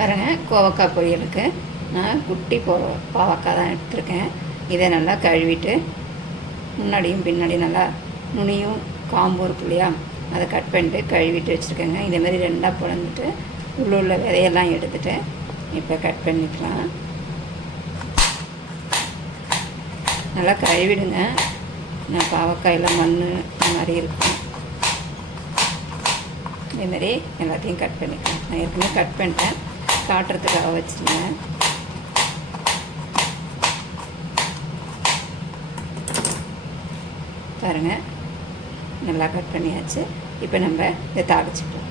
பாருங்கள், கோவக்காய் பொரியலுக்கு நான் குட்டி பாவக்காய் தான் எடுத்துருக்கேன். இதை நல்லா கழுவிட்டு முன்னாடியும் பின்னாடி நல்லா நுனியும் காம்பும் இருக்கு இல்லையா, அதை கட் பண்ணிட்டு கழுவிட்டு வச்சுருக்கேங்க. இதேமாதிரி ரெண்டாக பிளந்துட்டு உள்ள விதையெல்லாம் எடுத்துகிட்டு இப்போ கட் பண்ணிக்கலாம். நல்லா கழுவிடுங்க. நான் பாவக்காயில் மண் இந்த மாதிரி இருக்கும். இதேமாரி எல்லாத்தையும் கட் பண்ணிக்கலாம். நான் ஏற்கனவே கட் பண்ணிட்டேன், காட்டுறதுக்காக வச்சுருந்தேன். பாருங்கள், நல்லா கட் பண்ணியாச்சு. இப்போ நம்ம இதை தாளிச்சுக்கலாம்.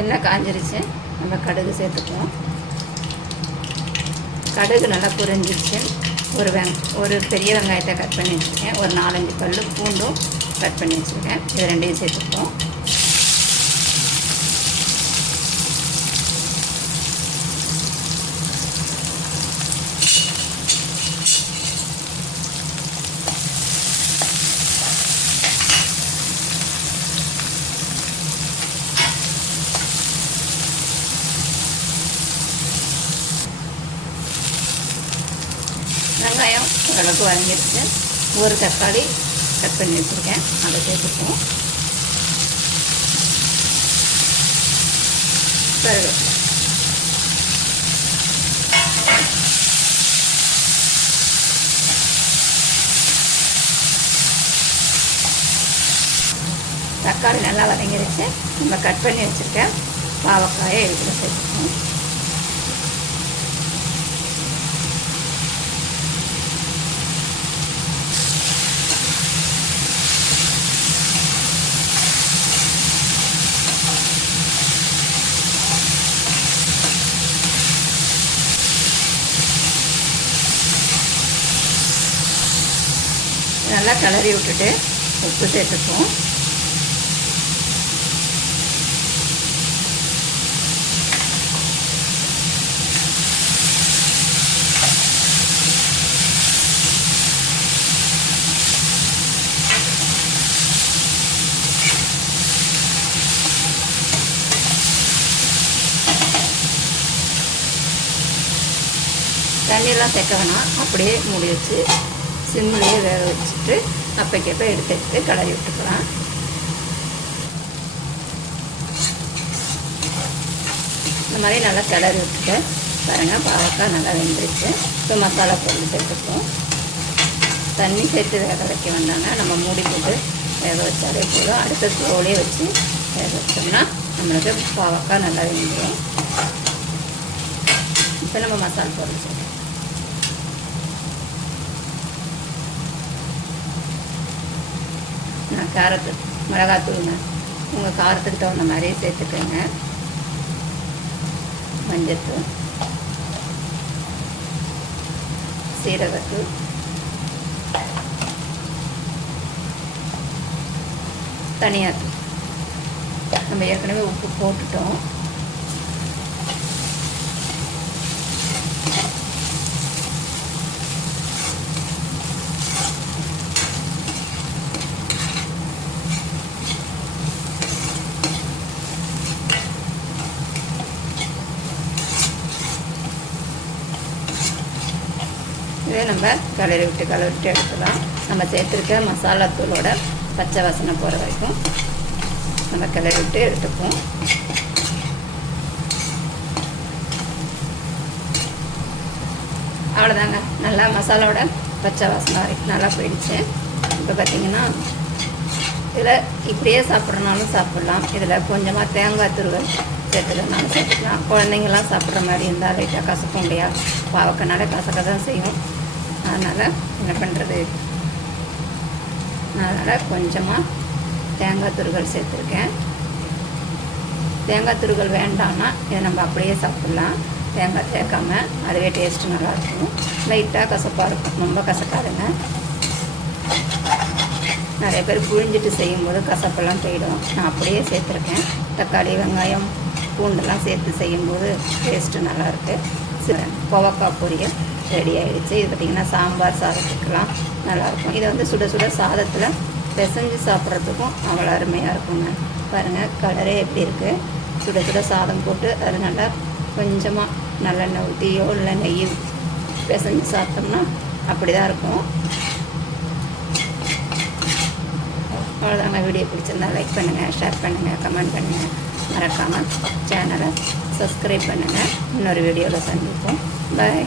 எண்ணெய் காஞ்சிருச்சு, நம்ம கடுகு சேர்த்துக்குவோம். கடுகு நல்லா புரிஞ்சிருச்சு. ஒரு பெரிய வெங்காயத்தை கட் பண்ணி வச்சுருக்கேன். ஒரு 4-5 பல் பூண்டும் கட் பண்ணி வச்சுருக்கேன். இது ரெண்டையும் சேர்த்துப்போம். வெங்காயம் ஓரளவுக்கு வதங்கிடுச்சு. ஒரு தக்காளி கட் பண்ணி வச்சுருக்கேன், அதை சேர்த்துப்போம். கருவேப்பிலை, தக்காளி நல்லா வதங்கிடுச்சு. நம்ம கட் பண்ணி வச்சுருக்கேன் பாவக்காயை எடுத்து சேர்த்துப்போம். நல்லா கிளறி விட்டுட்டு உப்பு சேர்த்துப்போம். தண்ணியெல்லாம் சேர்க்க வேணாம், அப்படியே மூடி வச்சு சிம்லேயே வேக வச்சுட்டு அப்பைக்கப்போ எடுத்து கலரி விட்டுக்கலாம். இந்த மாதிரி நல்லா கிளறி விட்டுட்டு பாருங்கள், பாவக்காய் நல்லா வெந்துருச்சு. இப்போ மசாலா பொருள் சேர்த்துப்போம். தண்ணி சேர்த்து வேக வைக்க வேண்டாங்க, நம்ம மூடி போட்டு வேக வச்சாலே போதும். அடுத்த ஸ்லோவிலே வச்சு வேக வச்சோம்னா நம்மளுக்கு பாவக்காய் நல்லா வெந்துடும். இப்போ நம்ம மசாலா பொருள் சேர்க்கணும். நான் காரத்துக்கு மிளகாத்தூளுங்க, உங்கள் காரத்துக்கு தகுந்த மாதிரியே சேர்த்துக்கோங்க. மஞ்சத்தூள், சீரகத்தூள், தனியாத்தூள். நம்ம ஏற்கனவே உப்பு போட்டுட்டோம். இதே நம்ம கிளறி விட்டு எடுத்துக்கலாம். நம்ம சேர்த்துருக்க மசாலா தூளோட பச்சை வாசனை போகிற வரைக்கும் நம்ம கிளறி விட்டு எடுத்துப்போம். அவ்வளோதாங்க, நல்லா மசாலாவோட பச்சை வாசனை வரைக்கும் நல்லா போயிடுச்சு. இப்போ பார்த்திங்கன்னா இதில் இப்படியே சாப்பிட்றனாலும் சாப்பிட்லாம். இதில் கொஞ்சமாக தேங்காய் துருவல் சேர்த்துக்கிறனாலும் சேர்த்துக்கலாம். குழந்தைங்கள்லாம் சாப்பிட்ற மாதிரி இருந்தால் லைட்டாக கசக்கும் இல்லையா, பாவக்காய்னால கசக்க தான் செய்யும். அதனால் என்ன பண்ணுறது, அதனால் கொஞ்சமாக தேங்காய் துருவல் சேர்த்துருக்கேன். தேங்காய் துருவல் வேண்டாம்னா இதை நம்ம அப்படியே சாப்பிட்லாம். தேங்காய் சேர்க்காம அதுவே டேஸ்ட்டு நல்லாயிருக்கும். லைட்டாக கசப்பாக இருக்கும், ரொம்ப கசக்காதுங்க. நிறைய பேர் புழிஞ்சிட்டு செய்யும்போது கசப்பெல்லாம் போயிடும். நான் அப்படியே சேர்த்துருக்கேன். தக்காளி, வெங்காயம், பூண்டெல்லாம் சேர்த்து செய்யும்போது டேஸ்ட்டு நல்லாயிருக்கு. கோவக்காய் பொரியல் ரெடி ஆகிடுச்சு. இது பார்த்திங்கன்னா சாம்பார் சாதத்துக்கெலாம் நல்லாயிருக்கும். இதை வந்து சுட சுட சாதத்தில் பிசைஞ்சு சாப்பிட்றதுக்கும் அவ்வளோ அருமையாக இருக்குங்க. பாருங்கள் கலரே எப்படி இருக்குது. சுட சுட சாதம் போட்டு அதில் நல்லா கொஞ்சமாக நல்லெண்ணெய் ஊற்றியோ இல்லை நெய் பிசைஞ்சு சாப்பிட்டோம்னா அப்படி தான் இருக்கும். அவ்வளோதாங்க. வீடியோ பிடிச்சிருந்தா லைக் பண்ணுங்கள், ஷேர் பண்ணுங்கள், கமெண்ட் பண்ணுங்கள். மறக்காமல் சேனலை சப்ஸ்கிரைப் பண்ணுங்கள். இன்னொரு வீடியோவில் சந்திப்போம். பாய்.